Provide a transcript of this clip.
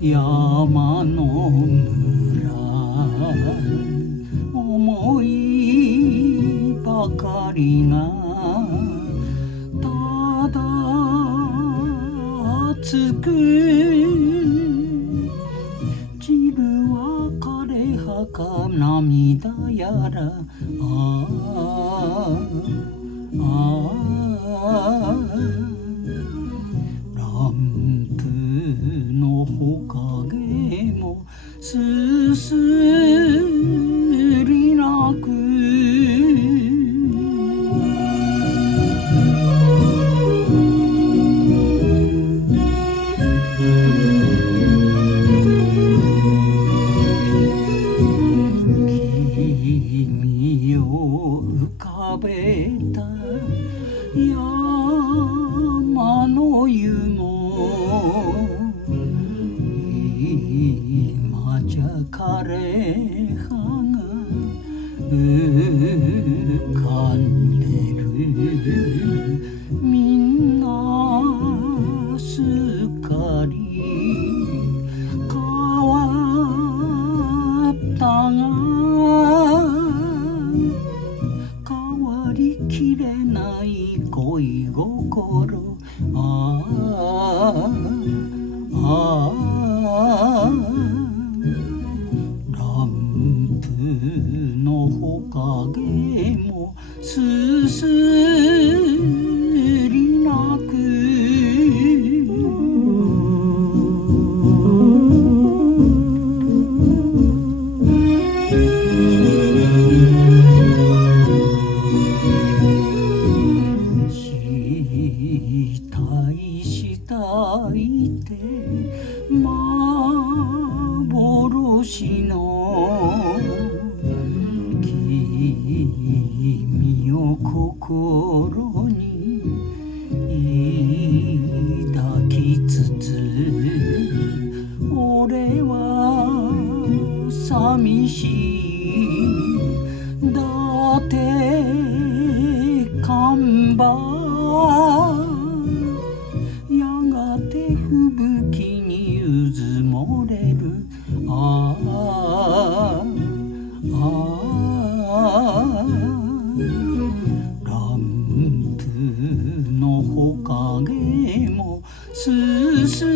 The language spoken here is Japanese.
山の村思いばかりがただつく散る別れはか涙やらランプのほかげもすすり泣く君を浮かべた山の湯も今じゃ枯れ葉が浮かんでるみんなすっかり変わったが変わりきれない恋心ランプのほかげもすすり泣くしたいて幻の君を心に抱きつつ俺は寂しいだって看板吹雪にうずもれるランプのほかげもすす